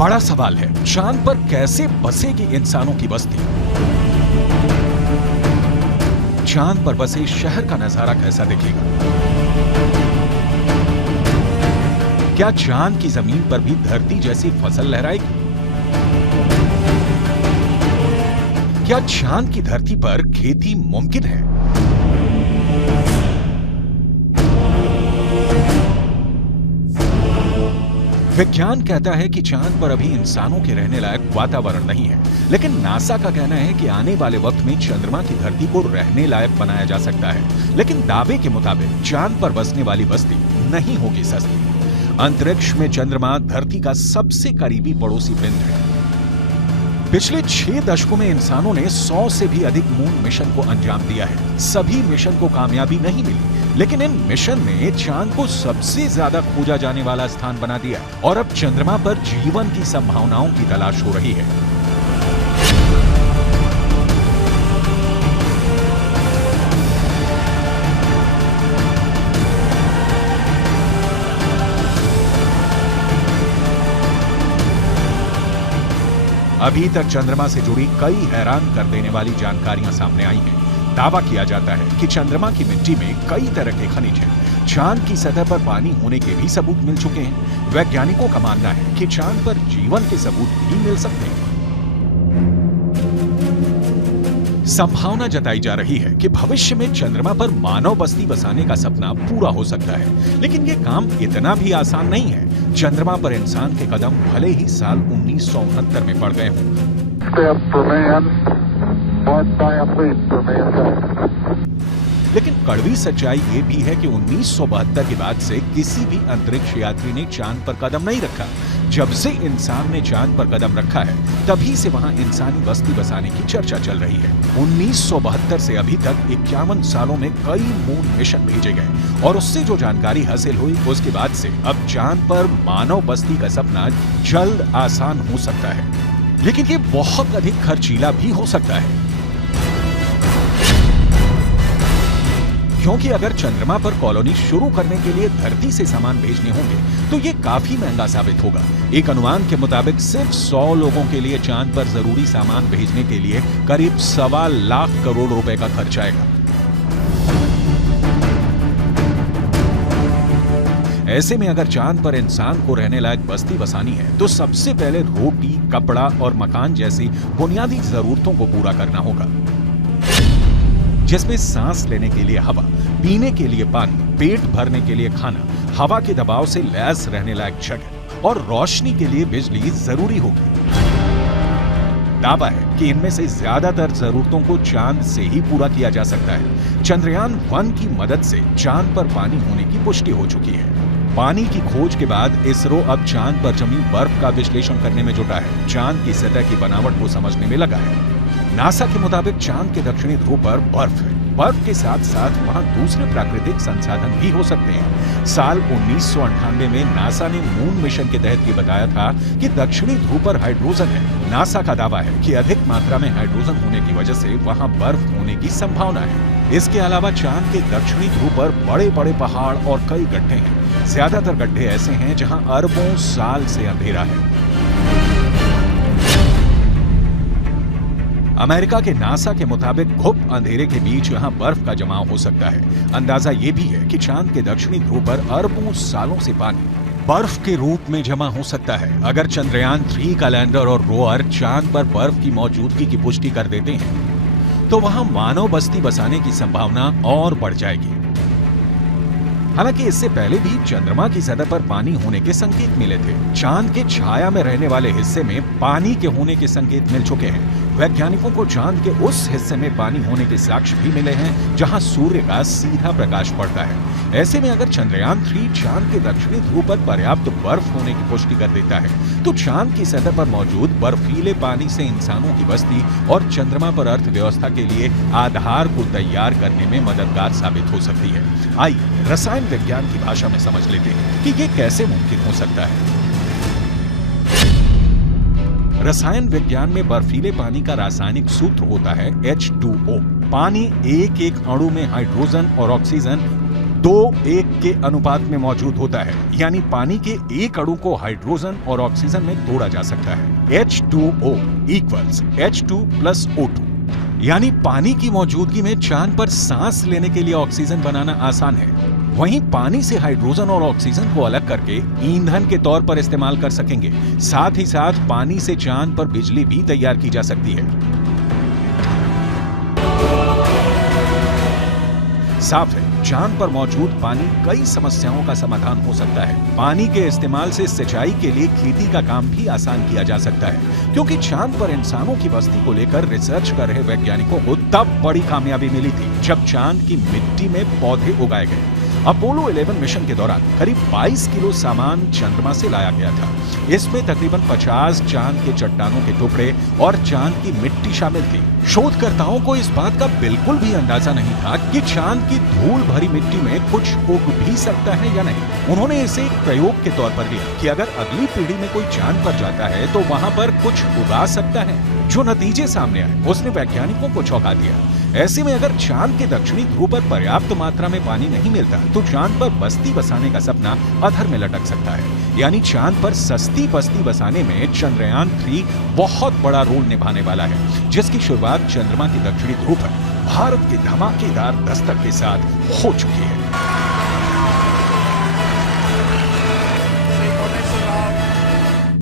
बड़ा सवाल है, चांद पर कैसे बसेगी इंसानों की बस्ती? चांद पर बसे शहर का नजारा कैसा दिखेगा? क्या चांद की जमीन पर भी धरती जैसी फसल लहराएगी? क्या चांद की धरती पर खेती मुमकिन है? विज्ञान कहता है कि चांद पर अभी इंसानों के रहने लायक वातावरण नहीं है, लेकिन नासा का कहना है कि आने वाले वक्त में चंद्रमा की धरती को रहने लायक बनाया जा सकता है। लेकिन दावे के मुताबिक चांद पर बसने वाली बस्ती नहीं होगी सस्ती। अंतरिक्ष में चंद्रमा धरती का सबसे करीबी पड़ोसी पिंड है। पिछले 6 दशकों में इंसानों ने 100 से भी अधिक मून मिशन को अंजाम दिया है। सभी मिशन को कामयाबी नहीं मिली, लेकिन इन मिशन ने चांद को सबसे ज्यादा खोजा जाने वाला स्थान बना दिया और अब चंद्रमा पर जीवन की संभावनाओं की तलाश हो रही है। अभी तक चंद्रमा से जुड़ी कई हैरान कर देने वाली जानकारियां सामने आई हैं। दावा किया जाता है कि चंद्रमा की मिट्टी में कई तरह के खनिज हैं। चांद की सतह पर पानी होने के भी सबूत मिल चुके हैं। वैज्ञानिकों का मानना है कि चांद पर जीवन के सबूत भी मिल सकते हैं। संभावना जताई जा रही है कि भविष्य में चंद्रमा पर मानव बस्ती बसाने का सपना पूरा हो सकता है, लेकिन ये काम इतना भी आसान नहीं है। चंद्रमा पर इंसान के कदम भले ही साल 1969 में पड़ गए हों, लेकिन कड़वी सच्चाई ये भी है कि 1972 के बाद से किसी भी अंतरिक्ष यात्री ने चांद पर कदम नहीं रखा। जब से इंसान ने चांद पर कदम रखा है, तभी से वहां इंसानी बस्ती बसाने की चर्चा चल रही है। 1972 से अभी तक 51 सालों में कई मून मिशन भेजे गए और उससे जो जानकारी हासिल हुई, उसके बाद से अब चांद पर मानव बस्ती का सपना जल्द आसान हो सकता है, लेकिन ये बहुत अधिक खर्चीला भी हो सकता है। क्योंकि अगर चंद्रमा पर कॉलोनी शुरू करने के लिए धरती से सामान भेजने होंगे तो ये काफी महंगा साबित होगा। एक अनुमान के मुताबिक सिर्फ 100 लोगों के लिए चांद पर जरूरी सामान भेजने के लिए करीब 1.25 लाख करोड़ रुपए का खर्च आएगा। ऐसे में अगर चांद पर इंसान को रहने लायक बस्ती बसानी है तो सबसे पहले रोटी, कपड़ा और मकान जैसी बुनियादी जरूरतों को पूरा करना होगा, जिसमें सांस लेने के लिए हवा, पीने के लिए पानी, पेट भरने के लिए खाना, हवा के दबाव से लैस रहने लायक जगह और रोशनी के लिए बिजली जरूरी होगी। दावा है कि इनमें से ज्यादातर जरूरतों को चांद से ही पूरा किया जा सकता है। चंद्रयान 1 की मदद से चांद पर पानी होने की पुष्टि हो चुकी है। पानी की खोज के बाद इसरो अब चांद पर जमी बर्फ का विश्लेषण करने में जुटा है। चांद की सतह की बनावट को समझने में लगा है। नासा के मुताबिक चांद के दक्षिणी ध्रुव पर बर्फ है। बर्फ के साथ साथ वहां दूसरे प्राकृतिक संसाधन भी हो सकते हैं। साल 1998 में नासा ने मून मिशन के तहत ये बताया था कि दक्षिणी ध्रुव पर हाइड्रोजन है। नासा का दावा है कि अधिक मात्रा में हाइड्रोजन होने की वजह से वहां बर्फ होने की संभावना है। इसके अलावा चांद के दक्षिणी ध्रुव पर बड़े-बड़े पहाड़ और कई गड्ढे हैं। ज्यादातर गड्ढे ऐसे हैं जहां अरबों साल से अंधेरा है। अमेरिका के नासा के मुताबिक घुप अंधेरे के बीच यहां बर्फ का जमाव हो सकता है। अंदाजा ये भी है कि चांद के दक्षिणी ध्रुव पर अरबों सालों से पानी बर्फ के रूप में जमा हो सकता है। अगर चंद्रयान 3 का लैंडर और रोवर चांद पर बर्फ की मौजूदगी की पुष्टि कर देते हैं तो वहां मानव बस्ती बसाने की संभावना और बढ़ जाएगी। हालांकि इससे पहले भी चंद्रमा की सतह पर पानी होने के संकेत मिले थे। चांद के छाया में रहने वाले हिस्से में पानी के होने के संकेत मिल चुके हैं। वैज्ञानिकों को चांद के उस हिस्से में पानी होने के साक्ष्य भी मिले हैं जहां सूर्य का सीधा प्रकाश पड़ता है। ऐसे में अगर चंद्रयान 3 चांद के दक्षिणी ध्रुव पर पर्याप्त बर्फ होने की पुष्टि कर देता है तो चांद की सतह पर मौजूद बर्फीले पानी से इंसानों की बस्ती और चंद्रमा पर अर्थव्यवस्था के लिए आधार को तैयार करने में मददगार साबित हो सकती है। आइए रसायन विज्ञान की भाषा में समझ लेते हैं कि ये कैसे मुमकिन हो सकता है। रसायन विज्ञान में बर्फीले पानी का रासायनिक सूत्र होता है H2O। पानी एक एक अणु में हाइड्रोजन और ऑक्सीजन 2:1 के अनुपात में मौजूद होता है, यानी पानी के एक अणु को हाइड्रोजन और ऑक्सीजन में तोड़ा जा सकता है। H2O equals H2 plus O2, यानी पानी की मौजूदगी में चांद पर सांस लेने के लिए ऑक्सीजन बनाना आसान है। वहीं पानी से हाइड्रोजन और ऑक्सीजन को अलग करके ईंधन के तौर पर इस्तेमाल कर सकेंगे। साथ ही साथ पानी से चांद पर बिजली भी तैयार की जा सकती है। साफ है, चांद पर मौजूद पानी कई समस्याओं का समाधान हो सकता है। पानी के इस्तेमाल से सिंचाई के लिए खेती का काम भी आसान किया जा सकता है, क्योंकि चांद पर इंसानों की बस्ती को लेकर रिसर्च कर रहे वैज्ञानिकों को तब बड़ी कामयाबी मिली थी जब चांद की मिट्टी में पौधे उगाए गए। अपोलो 11 मिशन के दौरान करीब 22 किलो सामान चंद्रमा से लाया गया था। इसमें तकरीबन 50 चांद के चट्टानों के टुकड़े और चांद की मिट्टी शामिल थी। शोधकर्ताओं को इस बात का बिल्कुल भी अंदाजा नहीं था कि चांद की धूल भरी मिट्टी में कुछ उग भी सकता है या नहीं। उन्होंने इसे एक प्रयोग के तौर पर लिया कि अगर अगली पीढ़ी में कोई चांद पर जाता है तो वहां पर कुछ उगा सकता है। जो नतीजे सामने आए उसने वैज्ञानिकों को चौंका दिया। ऐसे में अगर चांद के दक्षिणी ध्रुव पर पर्याप्त मात्रा में पानी नहीं मिलता तो चांद पर बस्ती बसाने का सपना अधर में लटक सकता है। यानी चांद पर सस्ती बस्ती बसाने में चंद्रयान 3 बहुत बड़ा रोल निभाने वाला है, जिसकी शुरुआत चंद्रमा के दक्षिणी ध्रुव पर भारत के धमाकेदार दस्तक के साथ हो चुकी है।